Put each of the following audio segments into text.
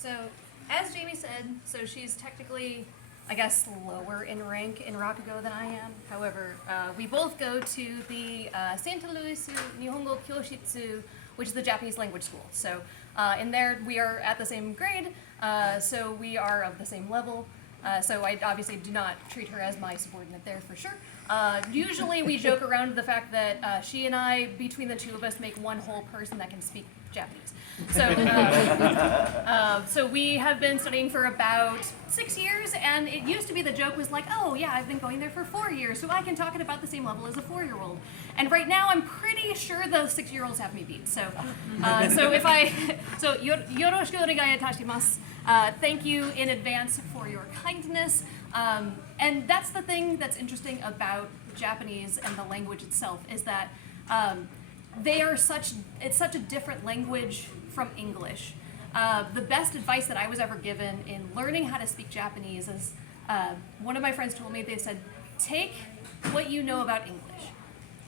So, as Jamie said, so she's technically, I guess, lower in rank in Rakugo than I am. However, we both go to the Santa Luisu Nihongo Kyoshitsu, which is the Japanese language school. So, in there, we are at the same grade, so we are of the same level. So I obviously do not treat her as my subordinate there for sure. Usually we joke around the fact that she and I, between the two of us, make one whole person that can speak Japanese. So, so we have been studying for about 6 years, and it used to be the joke was like, oh yeah, I've been going there for 4 years, so I can talk at about the same level as a 4-year-old. And right now I'm pretty sure the 6-year-olds have me beat. So, so yoroshiku onegai itashimasu. Thank you in advance for your kindness. And that's the thing that's interesting about Japanese and the language itself is that it's such a different language from English. The best advice that I was ever given in learning how to speak Japanese is one of my friends told me, they said, take what you know about English.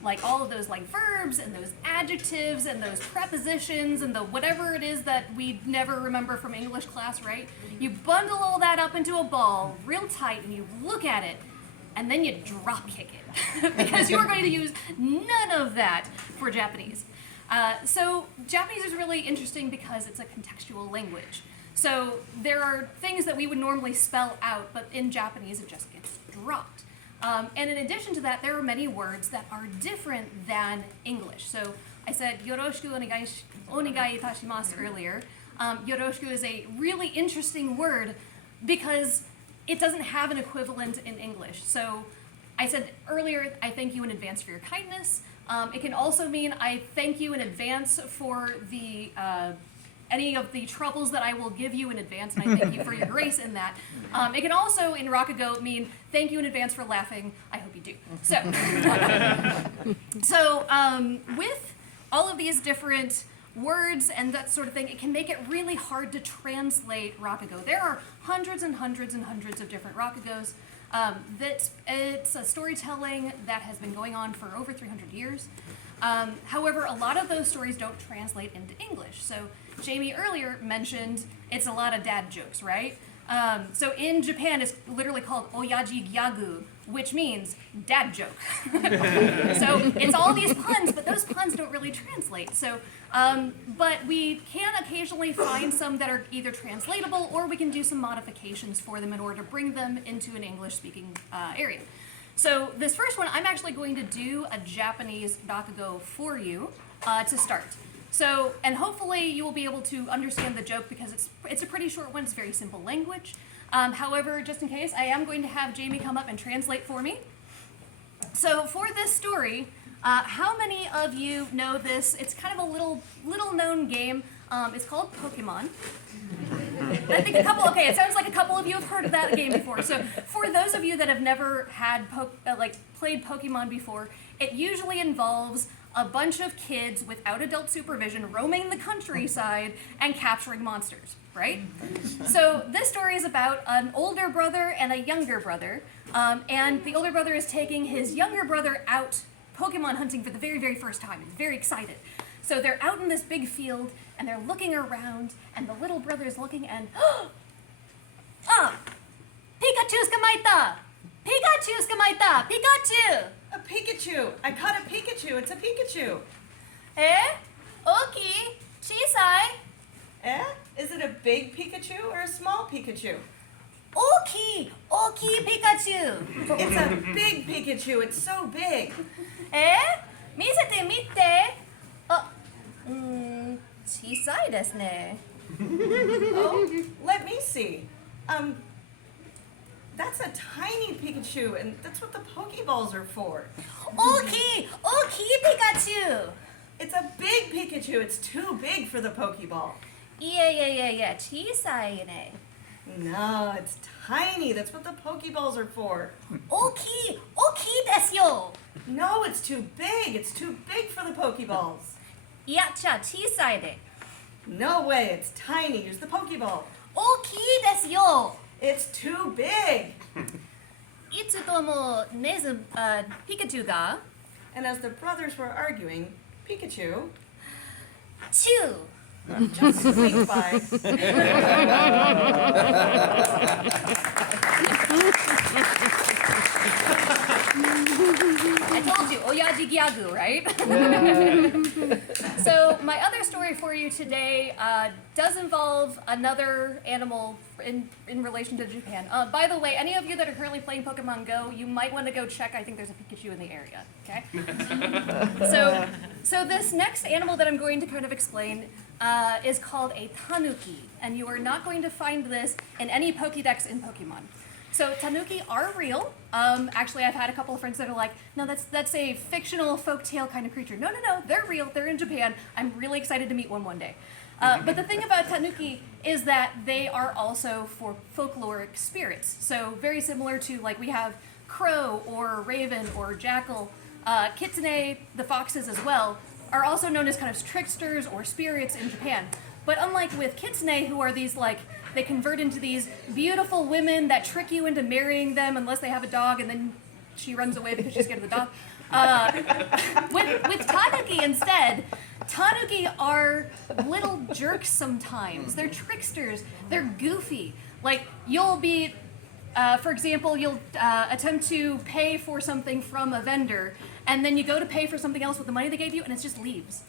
Like all of those like verbs and those adjectives and those prepositions and the whatever it is that we never remember from English class, right? You bundle all that up into a ball real tight and you look at it and then you drop kick it because you're going to use none of that for Japanese. So Japanese is really interesting because it's a contextual language. So there are things that we would normally spell out, but in Japanese it just gets dropped. And in addition to that, there are many words that are different than English. So I said yoroshiku onegai itashimasu earlier. Yoroshiku is a really interesting word because it doesn't have an equivalent in English. So I said earlier, I thank you in advance for your kindness. It can also mean I thank you in advance for the any of the troubles that I will give you in advance, and I thank you for your grace in that. It can also, in Rakugo, mean thank you in advance for laughing. I hope you do. So, with all of these different words and that sort of thing, it can make it really hard to translate Rakugo. There are hundreds and hundreds and hundreds of different Rakugos. It's a storytelling that has been going on for over 300 years. However, a lot of those stories don't translate into English. So Jamie earlier mentioned it's a lot of dad jokes, right? So in Japan, it's literally called oyaji gyagu, which means dad joke. So it's all these puns, but those puns don't really translate. So, but we can occasionally find some that are either translatable or we can do some modifications for them in order to bring them into an English-speaking area. So this first one, I'm actually going to do a Japanese Rakugo for you to start. So, and hopefully you will be able to understand the joke because it's a pretty short one, it's very simple language. However, just in case, I am going to have Jamie come up and translate for me. So for this story, how many of you know this? It's kind of a little known game. It's called Pokemon. I think okay, it sounds like a couple of you have heard of that game before. So for those of you that have never had played Pokemon before, it usually involves a bunch of kids without adult supervision roaming the countryside and capturing monsters, right? So this story is about an older brother and a younger brother, and the older brother is taking his younger brother out Pokemon hunting for the very, very first time. He's very excited. So they're out in this big field, and they're looking around, and the little brother is looking, and Pikachu's kamaita! Pikachu's kamaita! Pikachu! A Pikachu! I caught a Pikachu! It's a Pikachu! Oki! Chisai! Is it a big Pikachu or a small Pikachu? Oki! Oki Pikachu! It's a big Pikachu! It's so big! Misete mite! Chisai desu ne. Oh, let me see. That's a tiny Pikachu, and that's what the Pokeballs are for. Oki Pikachu! It's a big Pikachu. It's too big for the Pokeball. Yeah. Chisai ne. No, it's tiny. That's what the Pokeballs are for. Oki desu yo. No, it's too big. It's too big for the Pokeballs. Yacha chisai de. No way. It's tiny. Use the Pokeball. Oki desu yo. It's too big. Itsutomo nezu Pikachu ga. And as the brothers were arguing, Pikachu. Chew. Just squeaked by. I told you, oyaji gyagu, right? So my other story for you today does involve another animal in relation to Japan. By the way, any of you that are currently playing Pokemon Go, you might want to go check. I think there's a Pikachu in the area. Okay. So this next animal that I'm going to kind of explain is called a tanuki, and you are not going to find this in any Pokédex in Pokemon. So tanuki are real. Actually, I've had a couple of friends that are like, no, that's a fictional folktale kind of creature. No, they're real. They're in Japan. I'm really excited to meet one day. But the thing about tanuki is that they are also for folkloric spirits. So very similar to like we have crow or raven or jackal. Kitsune, the foxes as well, are also known as kind of tricksters or spirits in Japan. But unlike with kitsune, who are these like, they convert into these beautiful women that trick you into marrying them unless they have a dog, and then she runs away because she's scared of the dog. With tanuki instead, tanuki are little jerks sometimes. They're tricksters. They're goofy. Like you'll be, for example, you'll attempt to pay for something from a vendor, and then you go to pay for something else with the money they gave you, and it just leaves.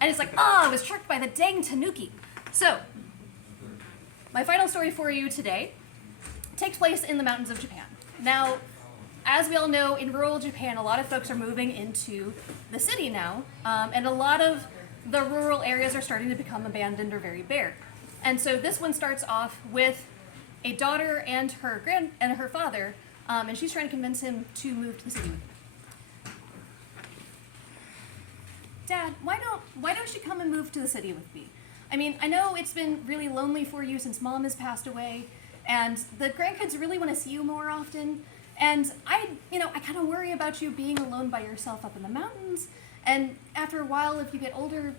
And it's like, oh, I was tricked by the dang tanuki. So, my final story for you today takes place in the mountains of Japan. Now, as we all know, in rural Japan, a lot of folks are moving into the city now, and a lot of the rural areas are starting to become abandoned or very bare. And so this one starts off with a daughter and her father, and she's trying to convince him to move to the city with him. Dad, why don't you come and move to the city with me? I mean, I know it's been really lonely for you since Mom has passed away, and the grandkids really want to see you more often. And I kind of worry about you being alone by yourself up in the mountains. And after a while, if you get older,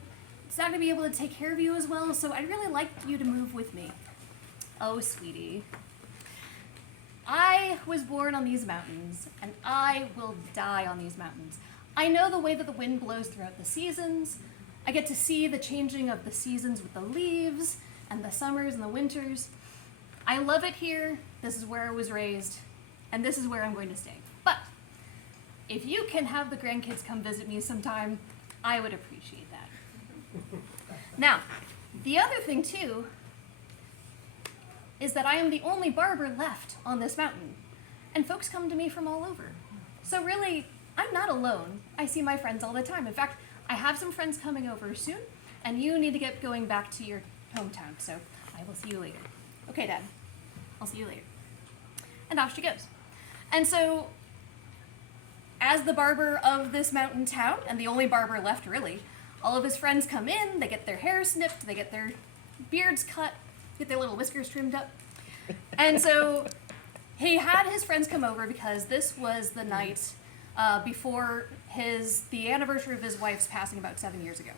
it's not going to be able to take care of you as well. So I'd really like you to move with me. Oh, sweetie. I was born on these mountains, and I will die on these mountains. I know the way that the wind blows throughout the seasons. I get to see the changing of the seasons with the leaves and the summers and the winters. I love it here. This is where I was raised, and this is where I'm going to stay. But if you can have the grandkids come visit me sometime, I would appreciate that. Now, the other thing too is that I am the only barber left on this mountain, and folks come to me from all over. So really, I'm not alone. I see my friends all the time. In fact, I have some friends coming over soon, and you need to get going back to your hometown, so I will see you later. Okay, Dad, I'll see you later. And off she goes. And so, as the barber of this mountain town, and the only barber left really, all of his friends come in, they get their hair snipped, they get their beards cut, get their little whiskers trimmed up. And so, he had his friends come over because this was the night before the anniversary of his wife's passing about 7 years ago.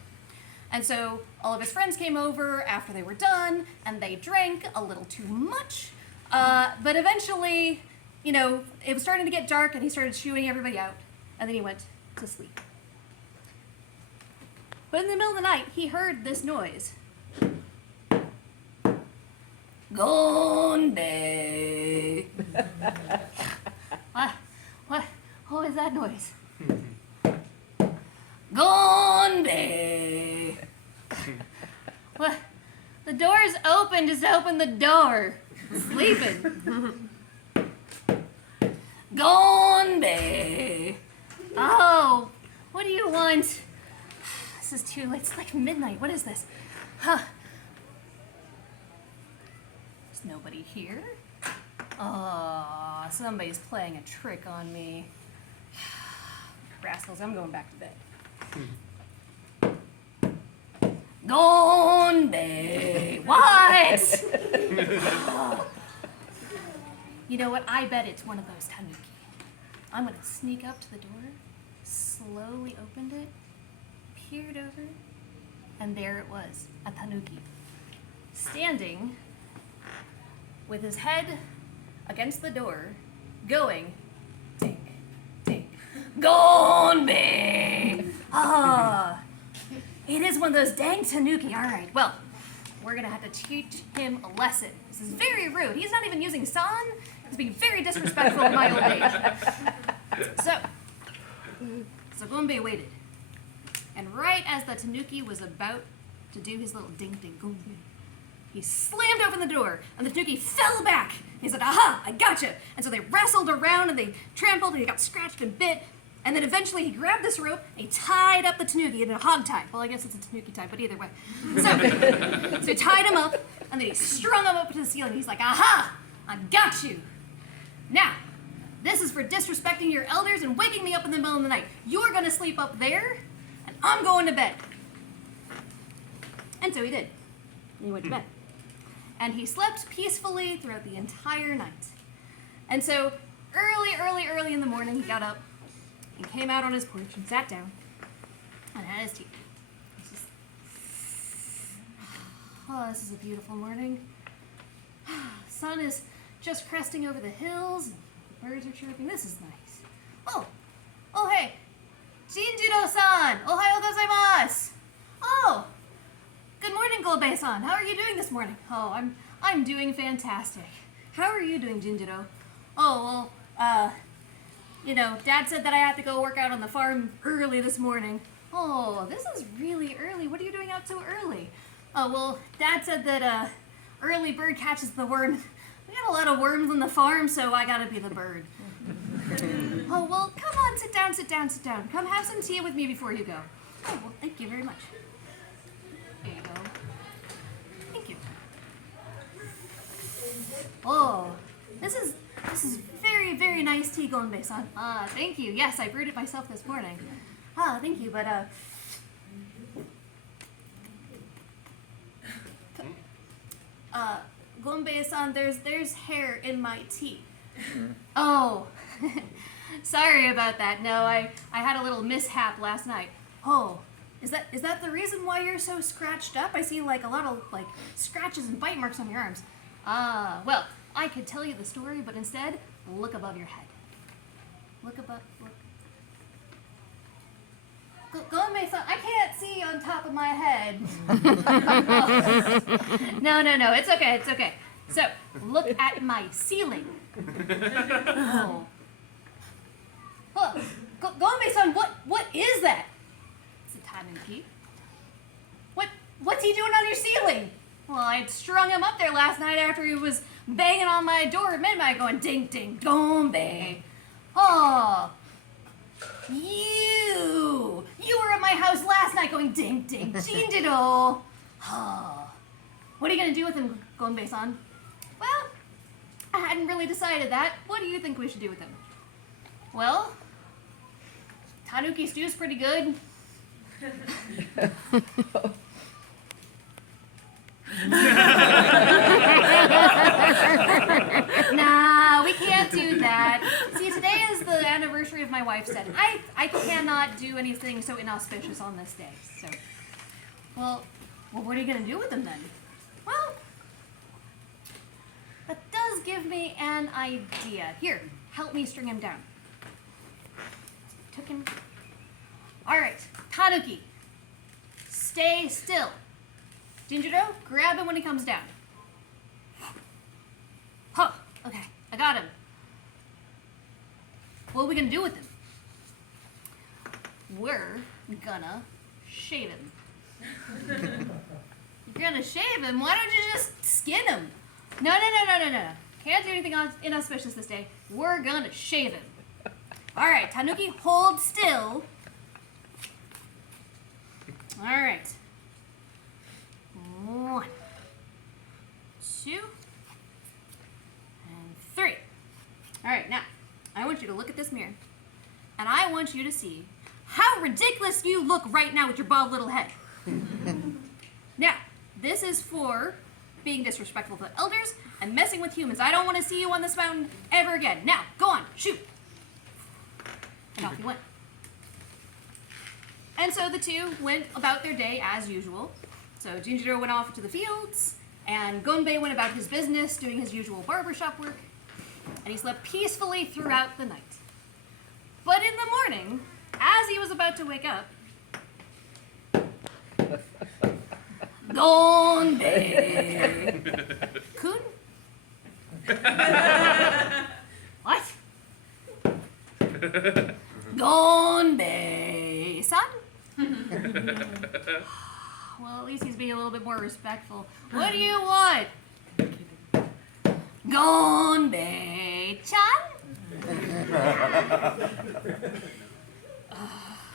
And so all of his friends came over after they were done, and they drank a little too much. But eventually, it was starting to get dark, and he started shooing everybody out, and then he went to sleep. But in the middle of the night, he heard this noise. Gonde. What was that noise? Gonde. What? The door's open. Just open the door. Sleeping. Gonde. Oh, what do you want? This is too late. It's like midnight. What is this? Huh. There's nobody here. Oh, somebody's playing a trick on me. Rascals, I'm going back to bed. Gonde! What? Oh. You know what? I bet it's one of those tanuki. I'm gonna sneak up to the door, slowly opened it, peered over, and there it was, a tanuki. Standing with his head against the door, going, dink, dink, Gonde! Ah! It is one of those dang tanuki. All right, well, we're gonna have to teach him a lesson. This is very rude. He's not even using san. He's being very disrespectful in my old age. So Gonbei waited. And right as the tanuki was about to do his little ding-ding Gonbei, he slammed open the door, and the tanuki fell back. He said, aha, I gotcha. And so they wrestled around, and they trampled, and he got scratched and bit. And then eventually he grabbed this rope, and he tied up the tanuki in a hog tie. Well, I guess it's a tanuki tie, but either way. So he tied him up, and then he strung him up to the ceiling. He's like, aha, I got you. Now, this is for disrespecting your elders and waking me up in the middle of the night. You're going to sleep up there, and I'm going to bed. And so he did. And he went to bed. And he slept peacefully throughout the entire night. And so early in the morning, he got up and came out on his porch and sat down and had his tea. Oh, this is a beautiful morning. Sun is just cresting over the hills, and the birds are chirping. This is nice. Oh, hey, Jinjiro-san, ohayo gozaimasu. Oh, good morning, Golbei-san. How are you doing this morning? Oh, I'm doing fantastic. How are you doing, Jinjiro? Oh, well, Dad said that I had to go work out on the farm early this morning. Oh, this is really early. What are you doing out so early? Oh, well, Dad said that early bird catches the worm. We got a lot of worms on the farm, so I gotta be the bird. Oh, well, come on, sit down. Come have some tea with me before you go. Oh, well, thank you very much. There you go. Thank you. Oh, this is very, very nice tea, Gonbei-san. Thank you. Yes, I brewed it myself this morning. Thank you, but, Gonbei-san, there's hair in my tea. Oh, sorry about that. No, I had a little mishap last night. Oh, is that the reason why you're so scratched up? I see, a lot of, scratches and bite marks on your arms. Well, I could tell you the story, but instead, look above your head. Look. Gonbei-san, I can't see on top of my head. No, it's okay. So, look at my ceiling. Oh. Gonbei-san, what is that? It's a tanuki. What's he doing on your ceiling? Well, I strung him up there last night after he was banging on my door at midnight going ding ding Gonbei. Oh, you were at my house last night going ding ding Jinjiro. Oh, what are you gonna do with him, Gonbei-san? Well, I hadn't really decided that. What do you think we should do with him? Well, tanuki stew's pretty good. Nah, we can't do that. See, today is the anniversary of my wife's death. I cannot do anything so inauspicious on this day. So, well, what are you going to do with him then? Well, that does give me an idea. Here, help me string him down. Took him. All right, tanuki, stay still. Jinjiro, grab him when he comes down. Huh, okay, I got him. What are we gonna do with him? We're gonna shave him. You're gonna shave him? Why don't you just skin him? No. Can't do anything inauspicious this day. We're gonna shave him. All right, tanuki, hold still. All right. 1, 2, and 3. All right, now, I want you to look at this mirror, and I want you to see how ridiculous you look right now with your bald little head. Now, this is for being disrespectful to the elders and messing with humans. I don't want to see you on this mountain ever again. Now, go on, shoot. And off he went. And so the two went about their day as usual. So Jinjiro went off to the fields, and Gonbei went about his business, doing his usual barbershop work, and he slept peacefully throughout the night. But in the morning, as he was about to wake up, Gonbei. Kun? What? Gonbei. Son? Well, at least he's being a little bit more respectful. What do you want? Gonbei-chan?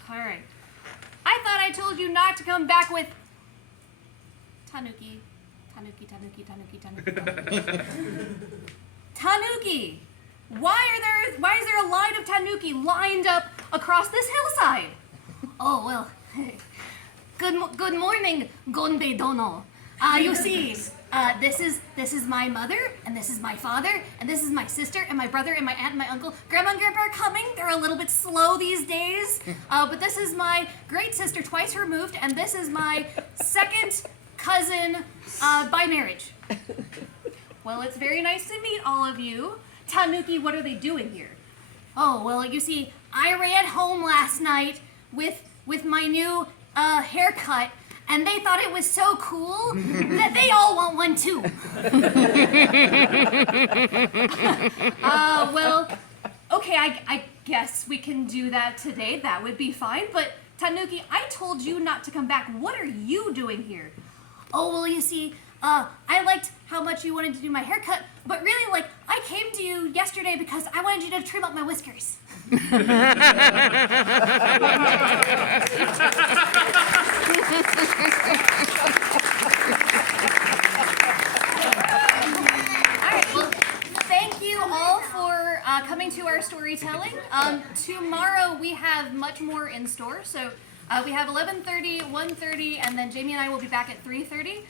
All right. I thought I told you not to come back with Tanuki. Tanuki. Tanuki! Why is there a line of Tanuki lined up across this hillside? Oh, well, good morning, Gonbei Dono. You see, this is my mother, and this is my father, and this is my sister, and my brother, and my aunt, and my uncle. Grandma and Grandpa are coming. They're a little bit slow these days. But this is my great sister, twice removed, and this is my second cousin by marriage. Well, it's very nice to meet all of you. Tanuki, what are they doing here? Oh, well, you see, I ran home last night with my new haircut, and they thought it was so cool that they all want one too. Well, okay, I guess we can do that today. That would be fine. But Tanuki, I told you not to come back. What are you doing here? Oh, well, you see, I liked how much you wanted to do my haircut, but really, like, I came to you yesterday because I wanted you to trim up my whiskers. Alright, well, thank you all for coming to our storytelling. Tomorrow we have much more in store, so we have 11:30, 1:30, and then Jamie and I will be back at 3:30.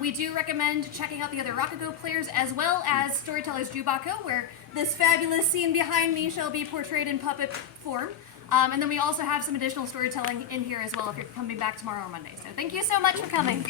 We do recommend checking out the other Rakugo players as well as Storytellers Jubako, where this fabulous scene behind me shall be portrayed in puppet form. And then we also have some additional storytelling in here as well if you're coming back tomorrow or Monday. So thank you so much for coming.